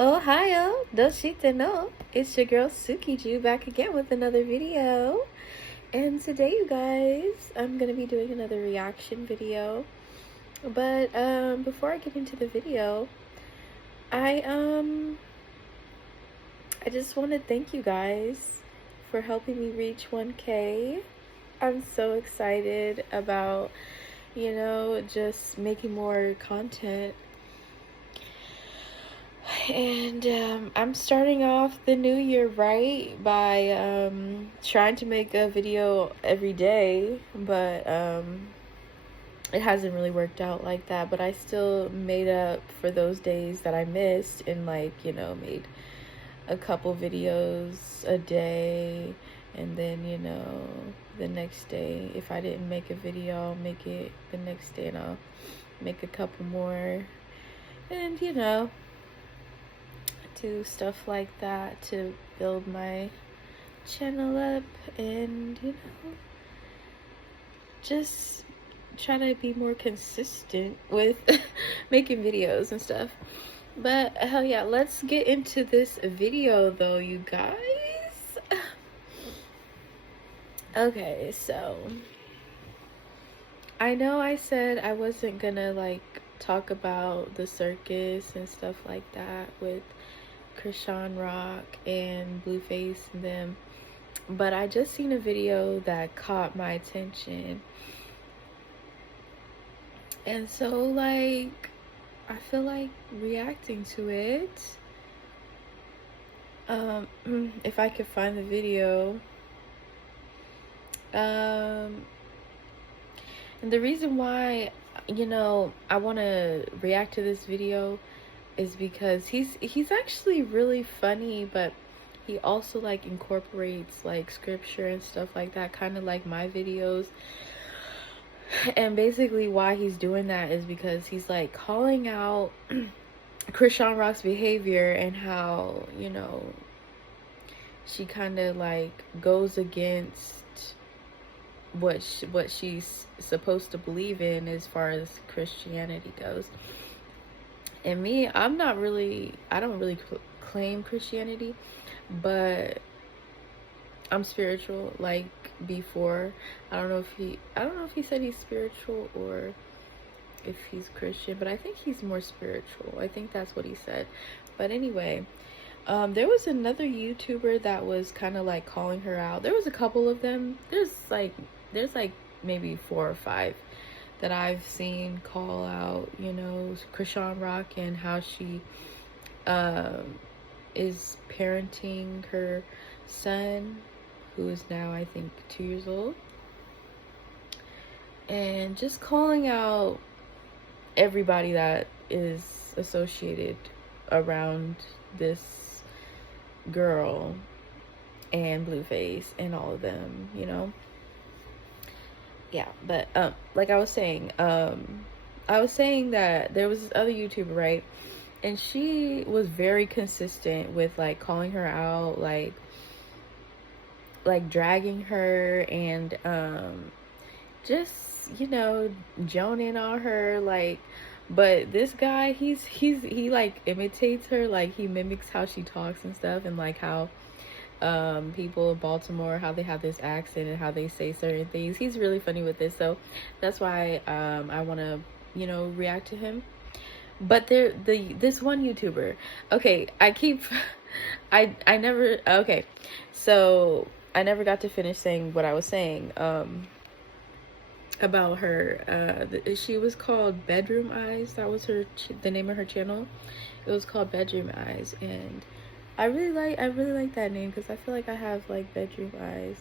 Ohio, doshite no. It's your girl Tsukiju back again with another video. And today, you guys, I'm gonna be doing another reaction video. But before I get into the video, I I just want to thank you guys for helping me reach 1K. I'm so excited about, just making more content. And I'm starting off the new year right by trying to make a video every day, but it hasn't really worked out like that. But I still made up for those days that I missed and made a couple videos a day, and then the next day, if I didn't make a video, I'll make it the next day and I'll make a couple more, and do stuff like that to build my channel up and just try to be more consistent with making videos and stuff. But hell yeah, let's get into this video though, you guys. Okay, so I know I said I wasn't gonna talk about the circus and stuff like that with Chrisean Rock and Blueface and them, but I just seen a video that caught my attention, and so I feel like reacting to it. If I could find the video. And the reason why I want to react to this video is because he's actually really funny, but he also incorporates scripture and stuff like that, kind of like my videos. And basically why he's doing that is because he's calling out Chrisean Rock's behavior and how she kind of goes against what she's supposed to believe in as far as Christianity goes. And me, I don't really claim Christianity, but I'm spiritual before. I don't know if he said he's spiritual or if he's Christian, but I think he's more spiritual. I think that's what he said. But anyway, there was another YouTuber that was kind of calling her out. There was a couple of them. There's maybe 4 or 5 that I've seen call out, Chrisean Rock and how she is parenting her son, who is now I think 2 years old, and just calling out everybody that is associated around this girl and Blueface and all of them, yeah. But like I was saying that there was this other YouTuber, right, and she was very consistent with calling her out, dragging her and just joning on her, but this guy, he imitates her, he mimics how she talks and stuff, and how people in Baltimore, how they have this accent and how they say certain things. He's really funny with this, so that's why I want to react to him. But this one YouTuber, okay, so I never got to finish saying what I was saying about her. She was called Bedroom Eyes. That was the name of her channel. It was called Bedroom Eyes, and I really like that name because I feel like I have bedroom eyes,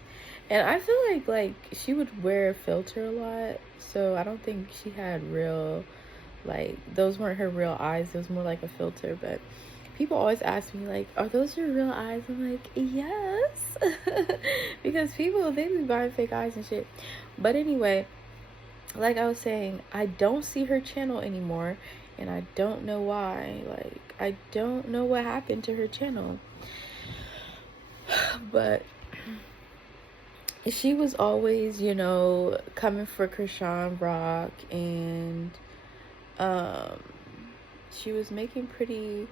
and I feel like she would wear a filter a lot, so I don't think she had real, those weren't her real eyes. It was more like a filter. But people always ask me are those your real eyes? I'm like, yes. Because people, they be buying fake eyes and shit. But anyway, like I was saying, I don't see her channel anymore, and I don't know why. I don't know what happened to her channel. But she was always, coming for Chrisean Rock, and she was making pretty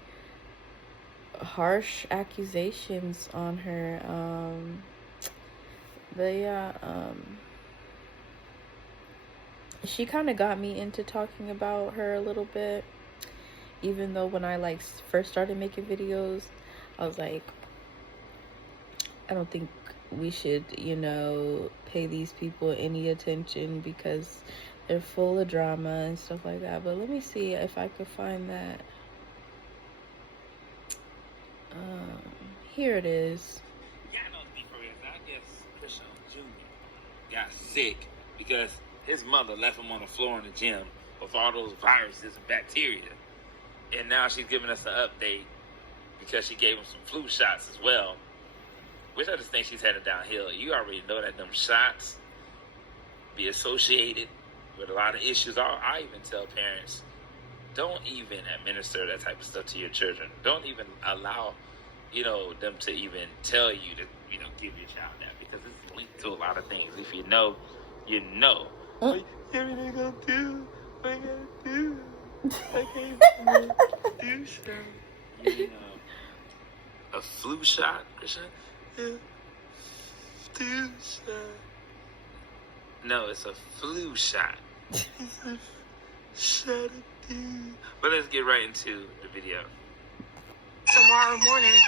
harsh accusations on her. But yeah, she kind of got me into talking about her a little bit. Even though when I like first started making videos, I was like, I don't think we should, pay these people any attention because they're full of drama and stuff like that. But let me see if I could find that. Here it is. Yeah, I know before I guess Chrisean Jr. got sick because his mother left him on the floor in the gym with all those viruses and bacteria. And now she's giving us an update because she gave him some flu shots as well. Which I just think she's headed downhill. You already know that them shots be associated with a lot of issues. I even tell parents, don't even administer that type of stuff to your children. Don't even allow, them to even tell you to, give your child that, because it's linked to a lot of things. If you know, you know. What everything gonna do? What I gotta do? I can't do something. A flu shot, Chrisean? Flu shot. No, it's a flu shot. It's a shot of flu. But let's get right into the video. Tomorrow morning.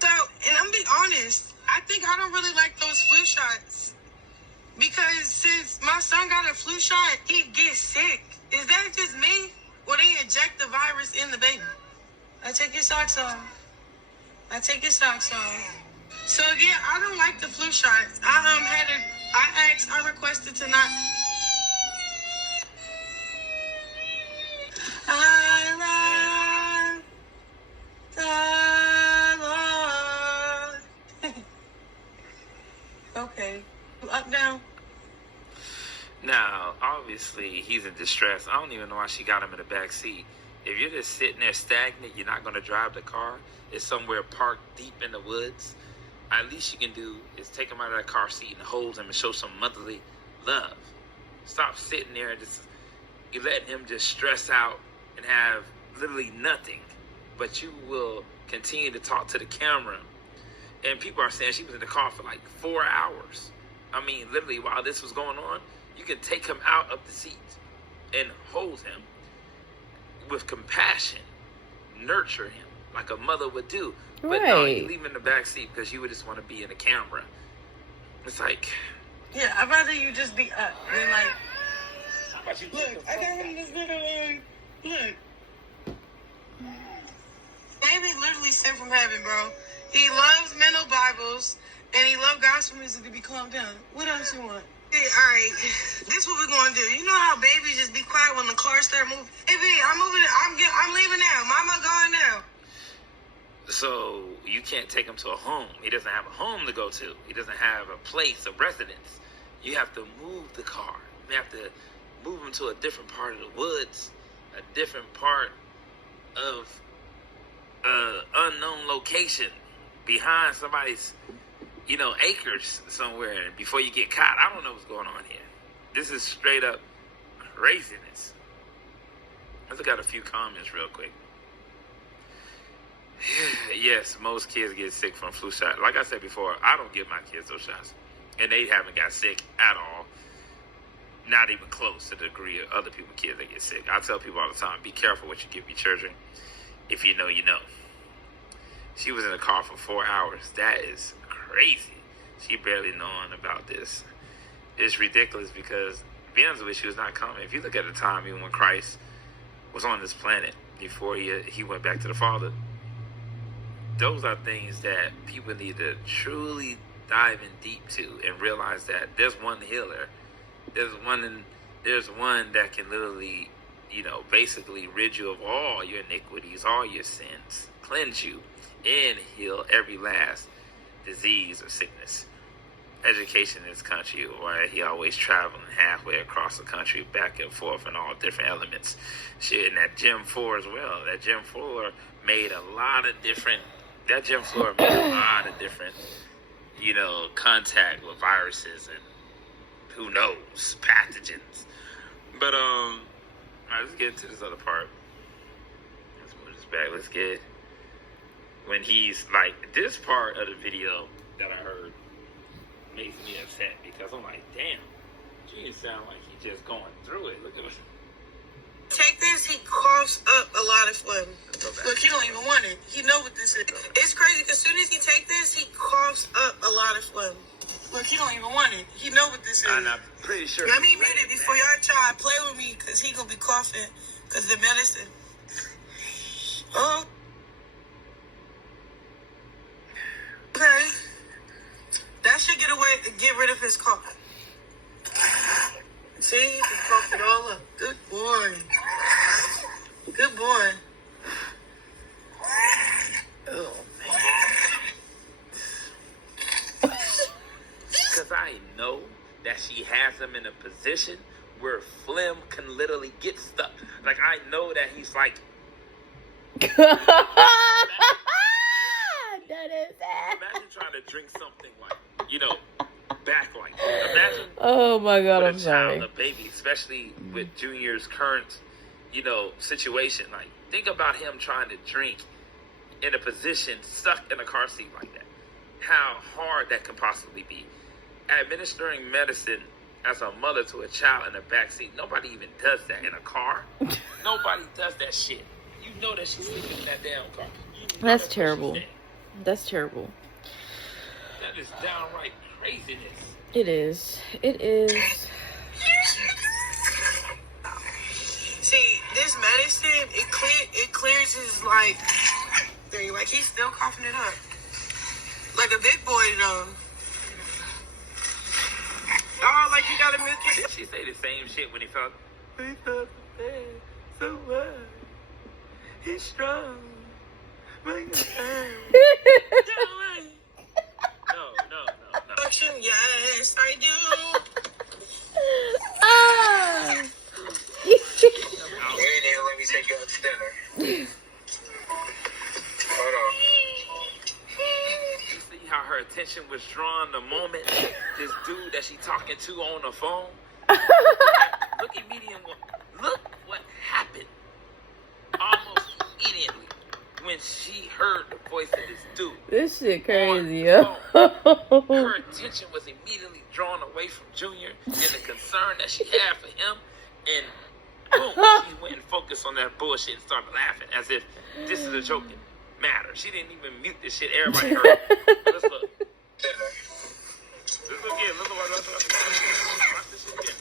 So, and I'm being honest, I think I don't really like those flu shots. Because since my son got a flu shot, he gets sick. Is that just me? Or they inject the virus in the baby? I take your socks off. So yeah, I don't like the flu shots. I requested to not. I love the Lord. Okay, up down. Now, obviously, he's in distress. I don't even know why she got him in the back seat. If you're just sitting there stagnant, you're not going to drive the car. It's somewhere parked deep in the woods. At least you can do is take him out of that car seat and hold him and show some motherly love. Stop sitting there and just you let him just stress out and have literally nothing. But you will continue to talk to the camera. And people are saying she was in the car for like 4 hours. I mean, literally, while this was going on, you can take him out of the seat and hold him with compassion, nurture him like a mother would do. But no, you leave him in the back seat because you would just want to be in the camera. It's like, yeah, I'd rather you just be up than like, look, I got him this little one. Look. Baby literally sent from heaven, bro. He loves mental Bibles and he loves gospel music to be calmed down. What else you want? Hey, all right, this is what we're going to do. You know how babies just be quiet when the cars start moving? Hey, baby, I'm moving. I'm leaving now. Mama going now. So you can't take him to a home. He doesn't have a home to go to. He doesn't have a place of residence. You have to move the car. You have to move him to a different part of the woods, a different part of unknown location behind somebody's, acres somewhere before you get caught. I don't know what's going on here. This is straight up craziness. Let's look at a few comments real quick. Yes, most kids get sick from flu shot. Like I said before, I don't give my kids those shots. And they haven't got sick at all. Not even close to the degree of other people's kids that get sick. I tell people all the time, be careful what you give your children. If you know, you know. She was in the car for 4 hours. That is crazy. She barely knowing about this. It's ridiculous because, to be honest with you, she was not coming. If you look at the time, even when Christ was on this planet, before he went back to the Father, those are things that people need to truly dive in deep to and realize that there's one healer. There's one that can literally, basically rid you of all your iniquities, all your sins, cleanse you, and heal every last disease or sickness. Education in this country, where he always traveling halfway across the country, back and forth, and all different elements. Shit, and that gym floor as well. That gym floor made a lot of different. Contact with viruses and who knows, pathogens. But all right, let's get into this other part. Let's move this back. Let's get when when he's like, this part of the video that I heard makes me upset because I'm like, damn, Junior sound like he's just going through it. Look at him. Take this, he coughs up a lot of phlegm. Look, he don't even want it. He know what this is. It's crazy because as soon as he take this, he coughs up a lot of phlegm. Look, he don't even want it. He know what this is. And I'm pretty sure. Let me read it before y'all try to play with me because he gonna be coughing because the medicine. Oh. Okay. That should get rid of his cough. See, he coughed it all up. Good boy. Good boy. Oh, man. Because I know that she has him in a position where phlegm can literally get stuck. Like, I know that he's like... That is sad. Imagine trying to drink something like, you know, back like that. Imagine... Oh, my God, with I'm a sorry. child, a baby, especially with Junior's current, you know, situation. Like, think about him trying to drink in a position stuck in a car seat like that. How hard that can possibly be. Administering medicine as a mother to a child in a back seat, nobody even does that in a car. Nobody does that shit. You know that she's sleeping in that damn car. That's terrible. That's terrible. That is downright craziness. It is. It is. See, this medicine, it clears his thing. Like he's still coughing it up. Like a big boy though. Oh, like you gotta milk it. Did she say the same shit when he felt the pain so much? He's strong. No. Yes, I do. Ah! You didn't even let me take you out to dinner. Hold on. You see how her attention was drawn the moment this dude that she talking to on the phone? Look immediately. Look what happened. Almost immediately when she heard the voice of this dude. This shit crazy, yo. Her attention was immediately drawn away from Junior and the concern that she had for him, and boom, she went and focused on that bullshit and started laughing as if this is a joking matter. She didn't even mute this shit. Everybody heard it. Let's look. Let's look again. Let's look. Watch this shit again.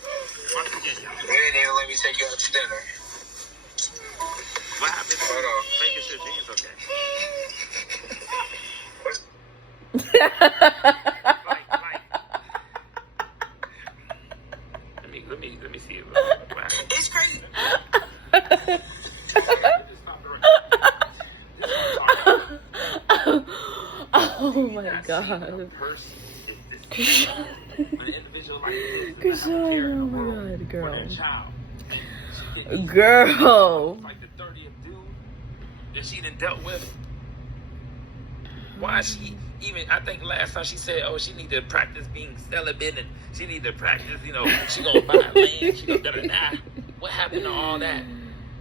Watch it again, y'all. You didn't even let me take you out to dinner. What happened? Hold on. Making sure Jean's okay. Let me see it. What happened? It's crazy. Oh my God. Chrisean, oh my God, girl. Girl. Like the 30th dude that she done dealt with. Why she even, I think last time she said, oh, she need to practice being celibate and she need to practice, you know, she gonna buy land, she gonna die. What happened to all that?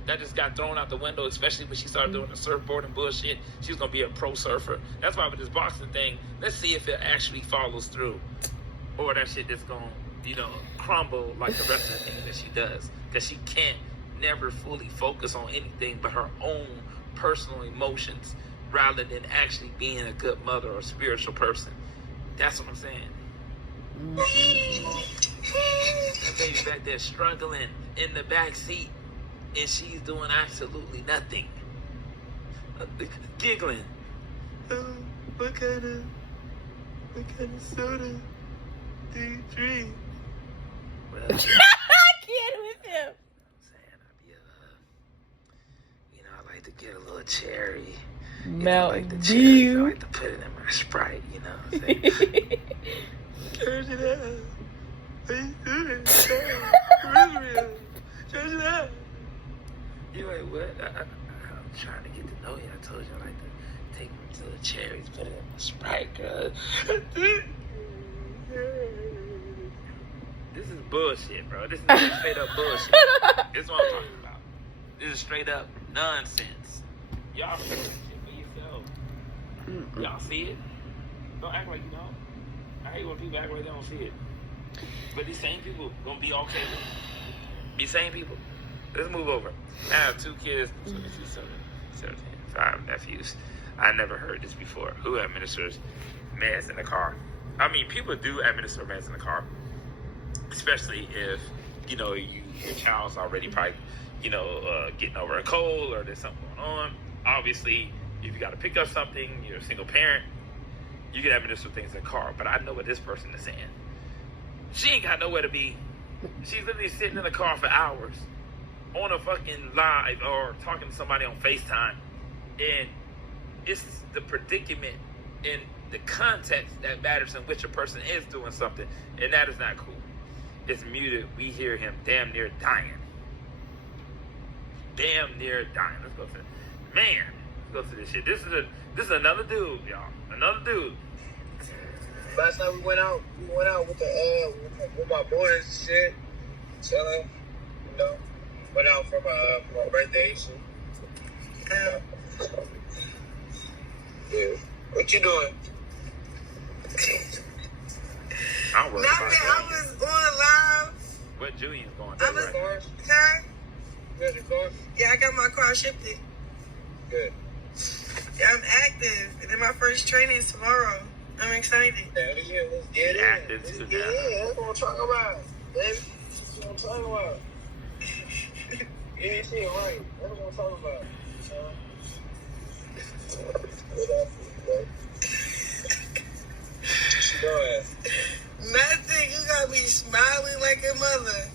That just got thrown out the window, especially when she started doing the surfboard and bullshit. She was gonna be a pro surfer. That's why with this boxing thing, let's see if it actually follows through. Or that shit just gonna, you know, crumble like the rest of the things that she does. Because she can't never fully focus on anything but her own personal emotions rather than actually being a good mother or spiritual person. That's what I'm saying. That baby back there struggling in the back seat and she's doing absolutely nothing. Giggling. What kind of soda do you drink? Well, I can't with him. I like to get a little cherry. Mountain like Dew. I like to put it in my Sprite, you know what I'm saying? Charge it up. What you doing? Charge it up. You're like, what? I'm trying to get to know you. I told you I like to take little cherries, put it in my Sprite, girl. This is bullshit, bro. This is straight up bullshit. This is what I'm talking about. This is straight up nonsense. Y'all figure this shit for yourself. Y'all see it? Don't act like you don't. I hate when people act like they don't see it. But these same people gonna be okay with it. These same people. Let's move over. I have 2 kids, 17, 5 nephews. I never heard this before. Who administers meds in the car? I mean, people do administer meds in the car, especially if, you know, your child's already probably, you know, getting over a cold or there's something going on. Obviously, if you got to pick up something, you're a single parent, you can administer things in the car. But I know what this person is saying. She ain't got nowhere to be. She's literally sitting in the car for hours on a fucking live or talking to somebody on FaceTime. And it's the predicament and the context that matters in which a person is doing something. And that is not cool. It's muted. We hear him damn near dying. Damn near dying. Let's go to man. Let's go to this shit. This is another dude, y'all. Another dude. Last night we went out with with my boys and shit, chilling, you know. Went out for my birthday and shit. Yeah. What you doing? I'm worried about that. I was on live. What Julian's going through, right? Huh? You got your car? Yeah, I got my car shipped it. Good. Yeah, I'm active. And then my first training is tomorrow. I'm excited. Yeah, let's get it. Let's get it. That's what I'm talking about, baby. That's what I'm talking about. You ain't see it right. That's what I'm talking about. What you doing? Nothing. You got me smiling like a mother,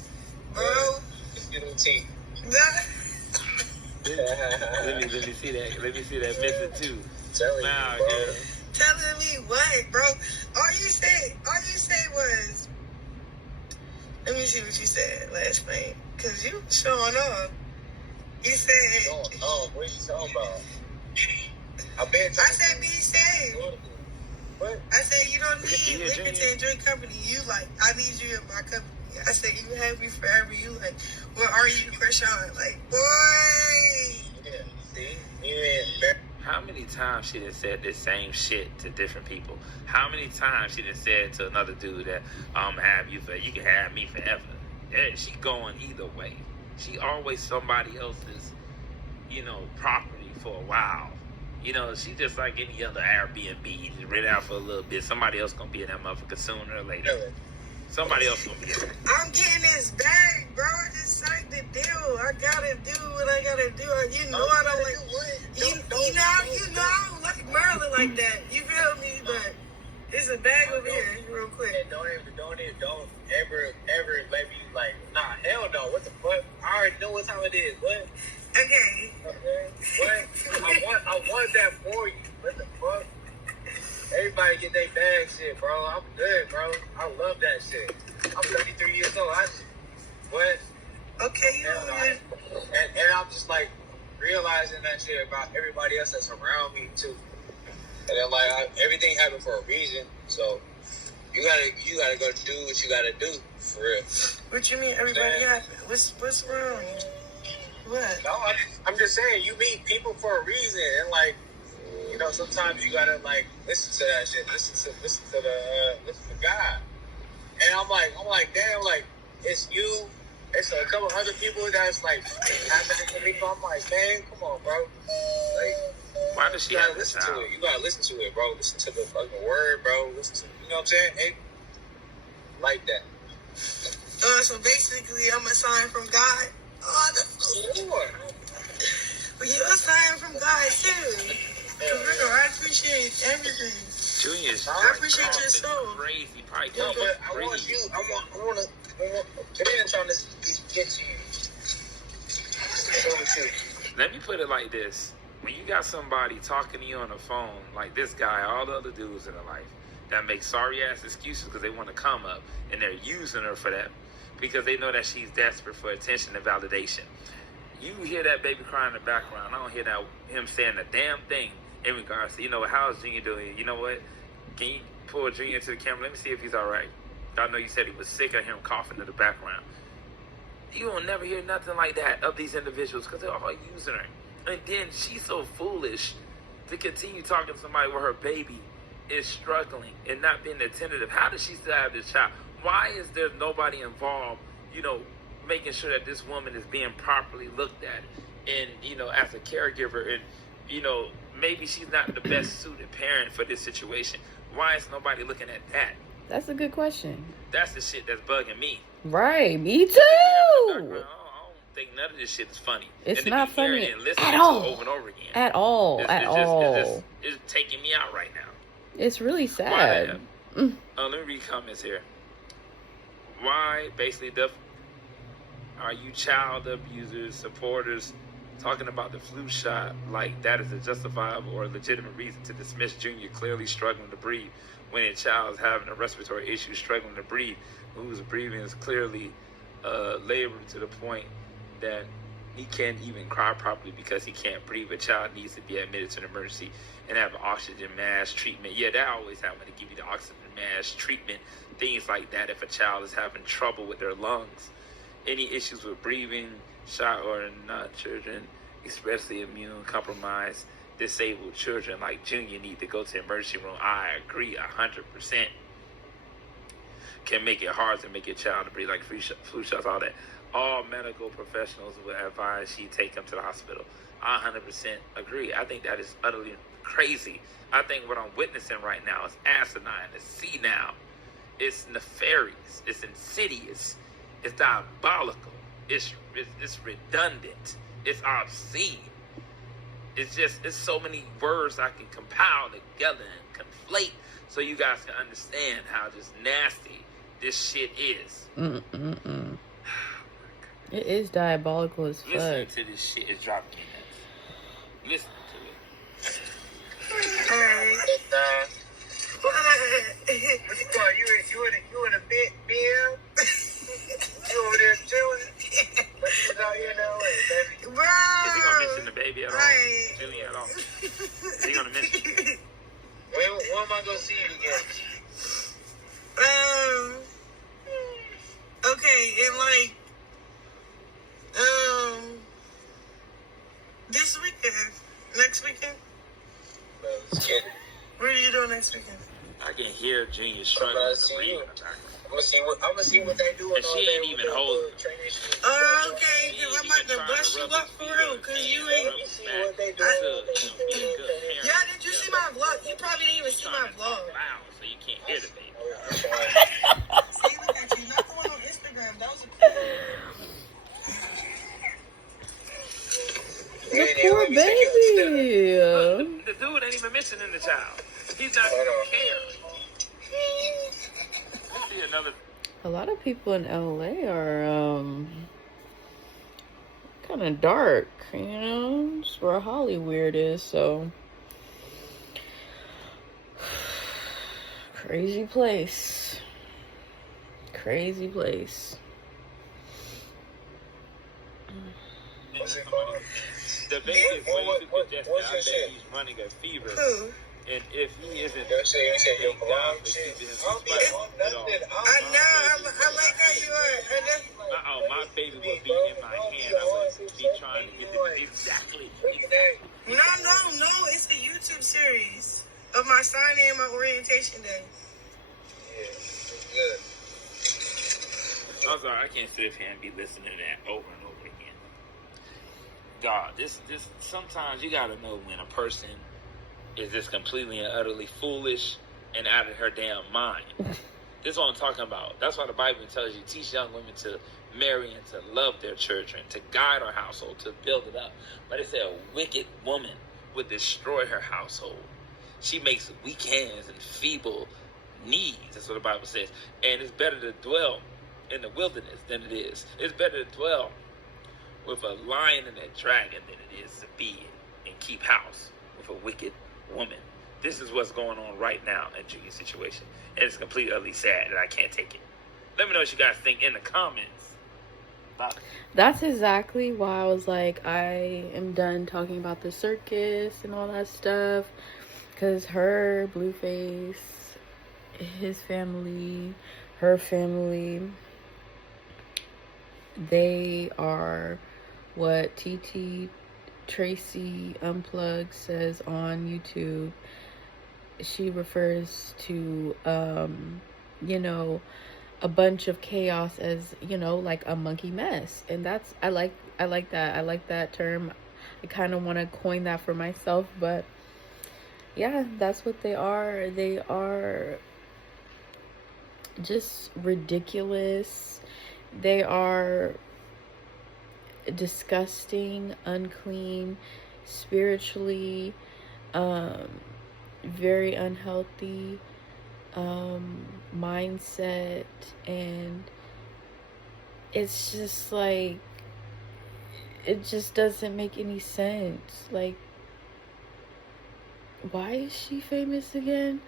bro. Just get them teeth. Let me see that. Let me see that missing too. Telling Nah, you, bro. yeah. Telling me what, bro? All you said was, let me see what you said last night, cause you showing off. You said, Oh, what are you talking about? I said be safe. What? I said you don't need Yeah, liquor Junior. to drink company. You like, I need you in my company. I said you happy forever. You like, where are you, Chrisean? Like, boy. Yeah, see? You ain't How many times she done said this same shit to different people? How many times she done said to another dude that I'm gonna have you for, you can have me forever? Yeah, she going either way. She always somebody else's, you know, property for a while. You know, she just like any other Airbnb. She rent out for a little bit. Somebody else gonna be in that motherfucker sooner or later. Really? Somebody else gonna be in it. I'm getting this bag, bro. I just signed the deal. I gotta do what I gotta do. You know I don't like. You know I don't like Maryland like that. You feel me? But it's a bag over here, real quick. Don't ever let me like, nah, hell no. What the fuck? I already know what time it is. What? Okay. What? I want that for you. What the fuck? Everybody get their bag shit, bro. I'm good, bro. I love that shit. I'm 33 years old. What? Okay, you know what? And I'm just like realizing that shit about everybody else that's around me too. And then like everything happened for a reason. So you gotta go do what you gotta do for real. What you mean everybody happened? What's wrong? What? No, I'm just saying you meet people for a reason, and like, you know, sometimes you gotta like listen to that shit, listen to God. And I'm like, damn, like it's you, it's a couple other people that's like happening to me. So I'm like, man, come on, bro. Like, Why does she you have gotta this listen to out? it. You gotta listen to it, bro. Listen to the fucking word, bro. Listen to, you know what I'm saying? Hey, like that. So basically, I'm a sign from God. Oh, Sure. but you're a sign from God too. For real, I appreciate everything. Junior's I appreciate your soul. crazy. Probably No, don't but I crazy. want you. I want Chrisean trying to get you. Let me put it like this. When you got somebody talking to you on the phone, like this guy, all the other dudes in her life, that make sorry-ass excuses because they want to come up, and they're using her for that because they know that she's desperate for attention and validation. You hear that baby crying in the background. I don't hear that him saying a damn thing in regards to, you know, how's Junior doing? You know what? Can you pull Junior into the camera? Let me see if he's all right. I know you said he was sick. I hear him coughing in the background. You will never hear nothing like that of these individuals because they're all using her. And then she's so foolish to continue talking to somebody where her baby is struggling and not being attentive? How does she still have this child? Why is there nobody involved, making sure that this woman is being properly looked at and, as a caregiver, and, maybe she's not the best suited parent for this situation? Why is nobody looking at that? That's a good question. That's the shit that's bugging me. Right, me too. I don't think none of this shit is funny. It's not funny at all. Over and over again. At all. It's taking me out right now. It's really sad. Let me read comments here. Why, basically, are you child abusers, supporters, talking about the flu shot like that is a justifiable or legitimate reason to dismiss Junior clearly struggling to breathe when a child is having a respiratory issue, struggling to breathe, whose breathing is clearly labored to the point that he can't even cry properly because he can't breathe. A child needs to be admitted to an emergency and have oxygen mask treatment. Yeah, that always happens to give you the oxygen mask treatment, things like that. If a child is having trouble with their lungs, any issues with breathing, shot or not children, especially immune compromised, disabled children like Junior need to go to the emergency room. I agree 100%. Can make it hard to make your child to breathe, like flu shots, all that. All medical professionals would advise she take him to the hospital. I 100% agree. I think that is utterly crazy. I think what I'm witnessing right now is asinine. It's senile. It's nefarious. It's insidious. It's diabolical. It's redundant. It's obscene. It's so many words I can compile together and conflate so you guys can understand how just nasty this shit is. It is diabolical as fuck. Listening to this shit is dropping me nuts. Listen to it. You in a bit, Bill? You over there chilling? What's out here in LA, baby? Bro. Is he gonna mention the baby at all? Right. Junior at all? Is he gonna mention it? When am I gonna see you again? Okay, and this weekend, next weekend. What are you doing next weekend? I can hear Junior struggling to breathe. I'm gonna see what they do. And she ain't even holding. Oh, okay. Cause I'm about to bust you up for real. Cause you ain't. What they do. Yeah, did you see my vlog? You probably didn't even see my vlog. Wow, so you can't hear the baby. See, look at you. Not the one on Instagram. That was a The poor baby. The dude ain't even mentioning the child. He's not even care. A lot of people in LA are kind of dark, It's where Hollywood is, so crazy place. Crazy place. The baby is way too congested. I bet he's running a fever. Who? And if he isn't, you say your vlog shit. I like how you are. my baby would be in my hand. I would be trying to get this exactly. No. It's the YouTube series of my signing and my orientation day. Yeah, it's good. I'm sorry, I can't sit up here and be listening to that over and over again. God, this sometimes you gotta know when a person is just completely and utterly foolish and out of her damn mind. This is what I'm talking about. That's why the Bible tells you, teach young women to marry and to love their children, to guide her household, to build it up. But it said a wicked woman would destroy her household. She makes weak hands and feeble knees. That's what the Bible says. And it's better to dwell in the wilderness than it is. It's better to dwell with a lion and a dragon than it is to be and keep house with a wicked woman. This is what's going on right now in Junior's situation. And it's completely utterly sad and I can't take it. Let me know what you guys think in the comments. Bye. That's exactly why I was like, I am done talking about the circus and all that stuff. Because her, Blueface, his family, her family, they are what TT Tracy Unplugged says on YouTube, she refers to, you know, a bunch of chaos as, you know, like a monkey mess. And that's, I like that. I like that term. I kind of want to coin that for myself, but yeah, that's what they are. They are just ridiculous. They are disgusting, unclean, spiritually, very unhealthy mindset, and it's just like, it just doesn't make any sense. Like, why is she famous again?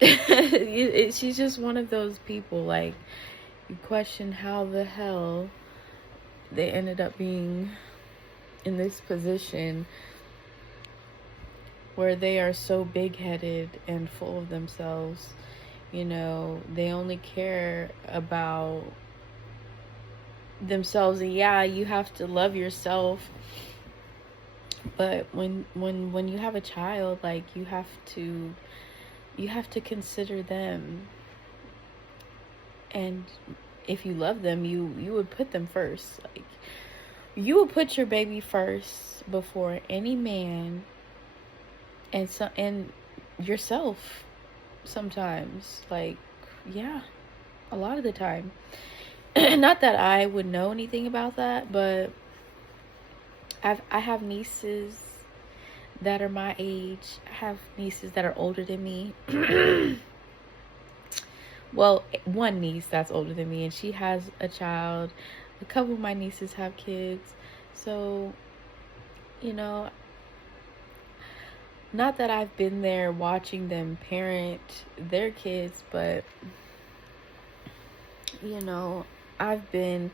She's just one of those people, like, you question how the hell they ended up being in this position where they are so big-headed and full of themselves. You know, they only care about themselves. And yeah, you have to love yourself, but when you have a child, like, you have to consider them. And if you love them, you would put them first. Like, you would put your baby first before any man, and yourself sometimes. Like, yeah, a lot of the time. Not that I would know anything about that, but I have nieces that are my age. I have nieces that are older than me. Well, one niece that's older than me, and she has a child. A couple of my nieces have kids. So, you know, not that I've been there watching them parent their kids, but, you know, I've been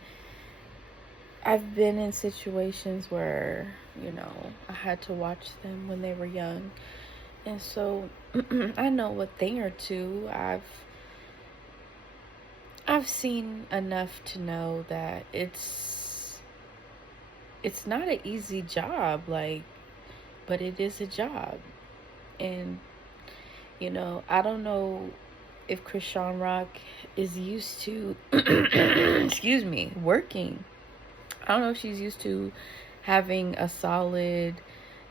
in situations where, you know, I had to watch them when they were young. And so I know a thing or two. I've seen enough to know that it's not an easy job, like, but it is a job. And, you know, I don't know if Chrisean Rock is used to, excuse me, working. I don't know if she's used to having a solid,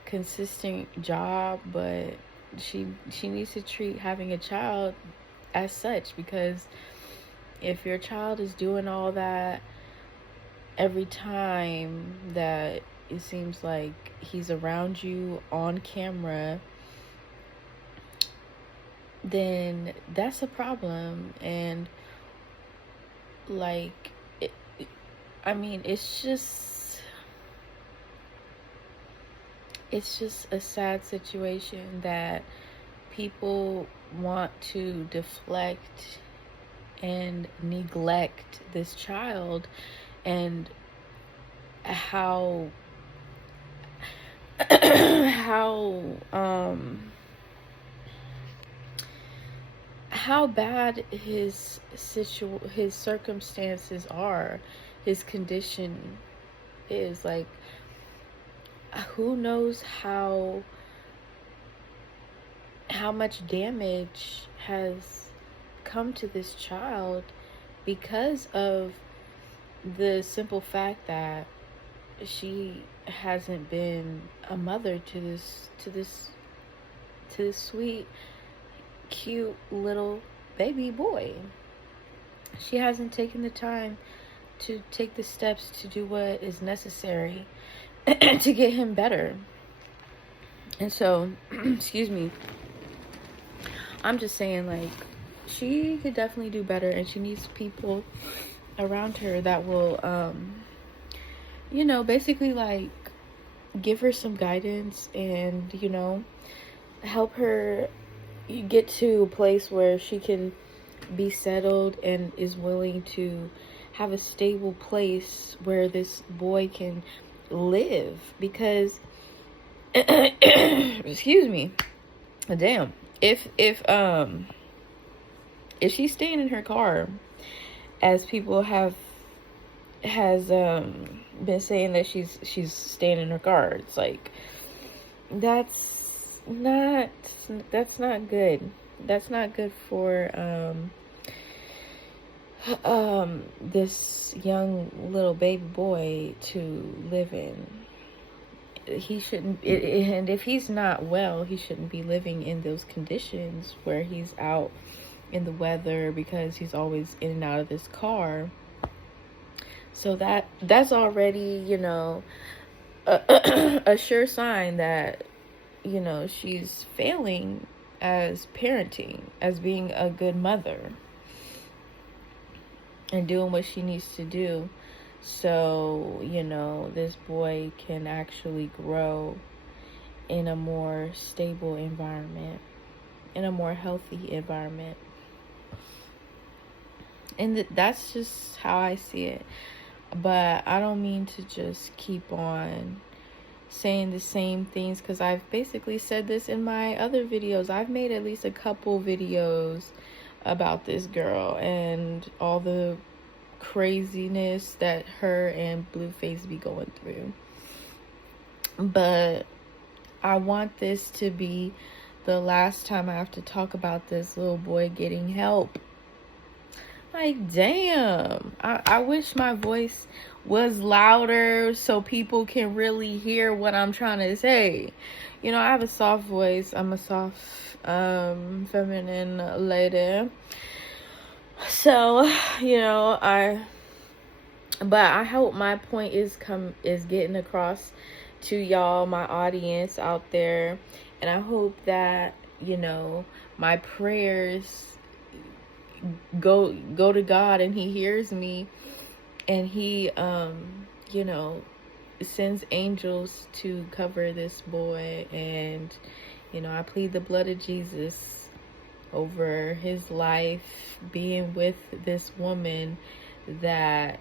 consistent job, but she needs to treat having a child as such, because if your child is doing all that every time that it seems like he's around you on camera, then that's a problem. And, like, I mean, it's just a sad situation that people want to deflect and neglect this child, and how bad his circumstances are, his condition is. Like, who knows how much damage has come to this child because of the simple fact that she hasn't been a mother to this sweet, cute little baby boy. She hasn't taken the time to take the steps to do what is necessary to get him better. And so, excuse me, I'm just saying, like, she could definitely do better, and she needs people around her that will, you know, basically, like, give her some guidance and, you know, help her get to a place where she can be settled and is willing to have a stable place where this boy can live. Because excuse me, damn, if she's staying in her car, as people has been saying that she's staying in her guards. Like, that's not good. That's not good for this young little baby boy to live in. He shouldn't, and if he's not well, he shouldn't be living in those conditions where he's out in the weather, because he's always in and out of this car. So that's already, you know, a sure sign that, you know, she's failing as parenting, as being a good mother, and doing what she needs to do. So, you know, this boy can actually grow in a more stable environment, in a more healthy environment. And that's just how I see it. But I don't mean to just keep on saying the same things, because I've basically said this in my other videos. I've made at least a couple videos about this girl and all the craziness that her and Blueface be going through. But I want this to be the last time I have to talk about this little boy getting help. Like, damn, I wish my voice was louder so people can really hear what I'm trying to say. You know, I have a soft voice. I'm a soft, feminine lady. So, you know, but I hope my point is getting across to y'all, my audience out there. And I hope that, you know, my prayers go to God, and he hears me, and he you know, sends angels to cover this boy. And, you know, I plead the blood of Jesus over his life, being with this woman that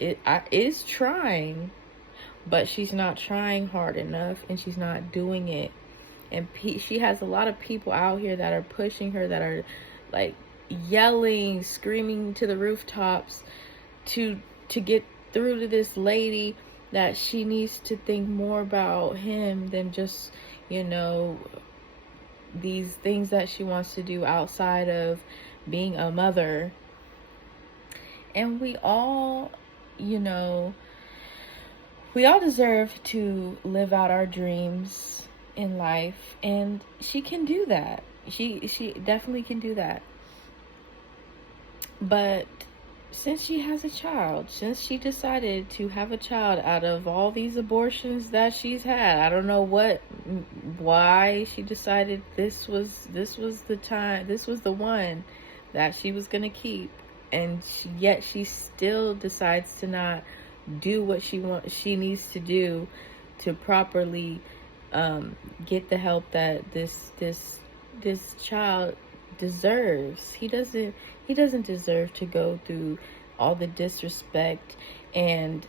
is trying, but she's not trying hard enough, and she's not doing it. And she has a lot of people out here that are pushing her, that are like yelling, screaming to the rooftops to get through to this lady that she needs to think more about him than just, you know, these things that she wants to do outside of being a mother. And we all, you know, we all deserve to live out our dreams in life, and she can do that. She definitely can do that. But since she has a child, since she decided to have a child out of all these abortions that she's had, I don't know why she decided this was the time, this was the one that she was gonna keep, and yet she still decides to not do what she needs to do to properly get the help that this child deserves. He doesn't deserve to go through all the disrespect and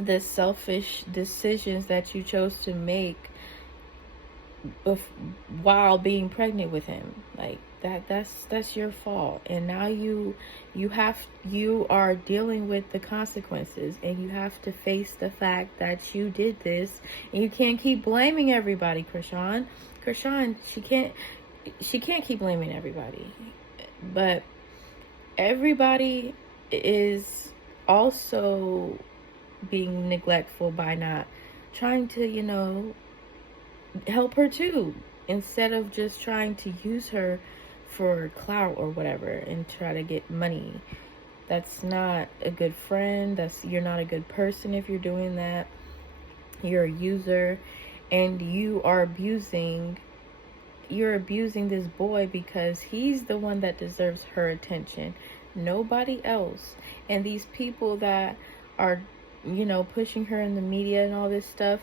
the selfish decisions that you chose to make while being pregnant with him. Like, that's your fault. And now you are dealing with the consequences, and you have to face the fact that you did this, and you can't keep blaming everybody. Chrisean, she can't keep blaming everybody. But everybody is also being neglectful by not trying to, you know, help her too, instead of just trying to use her for clout or whatever and try to get money. That's not a good friend. You're not a good person if you're doing that. You're a user, and you are abusing this boy, because he's the one that deserves her attention, nobody else. And these people that are, you know, pushing her in the media and all this stuff,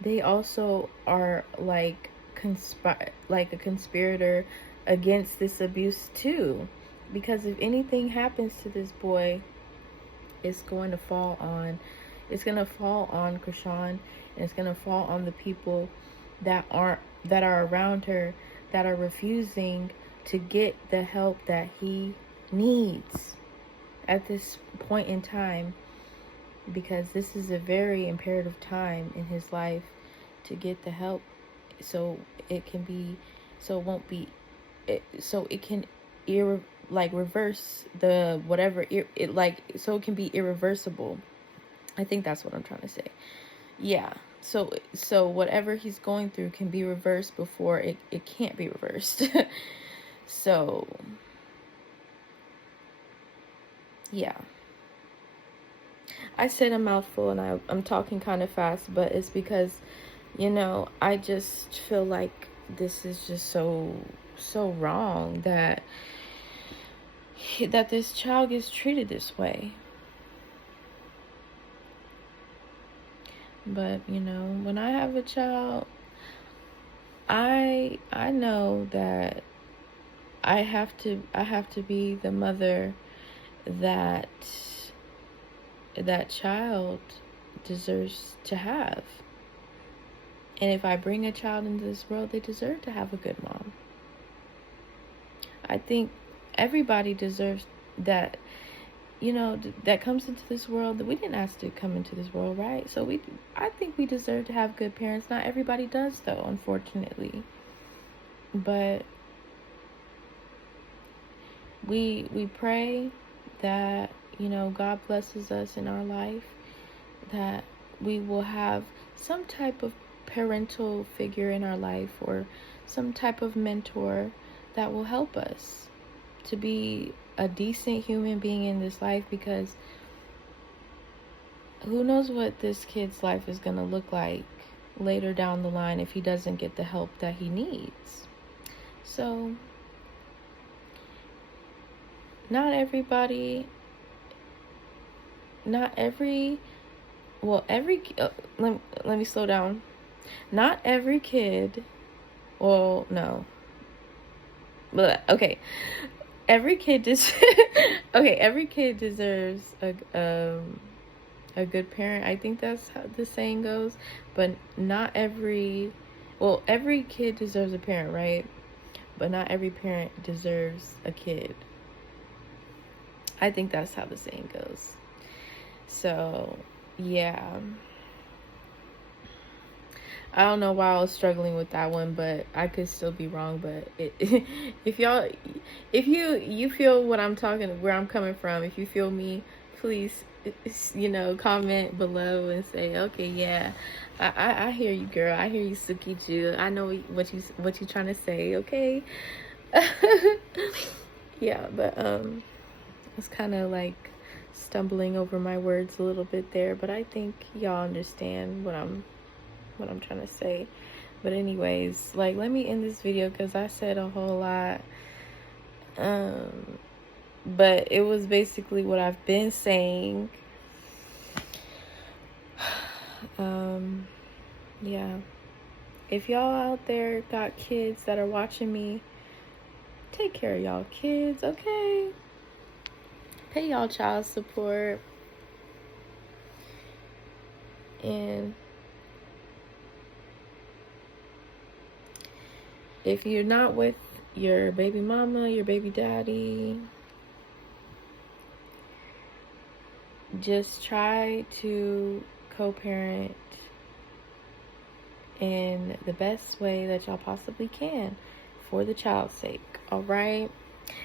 they also are like a conspirator against this abuse too. Because if anything happens to this boy, it's going to fall on Chrisean, and it's going to fall on the people that are around her, that are refusing to get the help that he needs at this point in time. because this is a very imperative time in his life to get the help, so it can be, so it won't be, so it can reverse the whatever so it can be irreversible. I think that's what I'm trying to say. Yeah. So whatever he's going through can be reversed before it can't be reversed. So yeah. I said a mouthful and I'm talking kind of fast, but it's because, I just feel like this is just so wrong that this child gets treated this way. But, when I have a child, I know that I have to be the mother that child deserves to have. And if I bring a child into this world, they deserve to have a good mom. I think everybody deserves that, that comes into this world, that we didn't ask to come into this world, right? So I think we deserve to have good parents. Not everybody does, though, unfortunately. But we pray that, God blesses us in our life, that we will have some type of parental figure in our life, or some type of mentor that will help us to be a decent human being in this life, because who knows what this kid's life is going to look like later down the line if he doesn't get the help that he needs. So let me slow down. Not every kid, well, no. But okay. Every kid every kid deserves a good parent. I think that's how the saying goes. But not every kid deserves a parent, right? But not every parent deserves a kid. I think that's how the saying goes. So, yeah. I don't know why I was struggling with that one, but I could still be wrong. But if you feel what I'm talking, where I'm coming from, if you feel me, please, comment below and say, okay, yeah, I hear you, girl. I hear you, Tsukiju. I know what you trying to say, okay? Yeah, but it's kind of like stumbling over my words a little bit there, but I think y'all understand what I'm trying to say. But anyways, let me end this video because I said a whole lot. But it was basically what I've been saying. Yeah. If y'all out there got kids that are watching me, take care of y'all kids, okay? Pay y'all child support. And if you're not with your baby mama, your baby daddy, just try to co-parent in the best way that y'all possibly can for the child's sake, all right?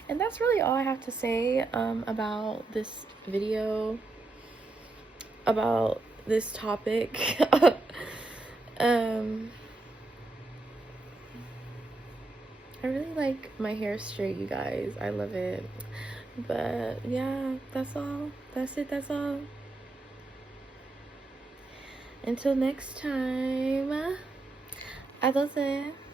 And that's really all I have to say about this video, about this topic. I really like my hair straight, you guys. I love it. But yeah, that's all. That's it. That's all. Until next time, あ、どうぞ。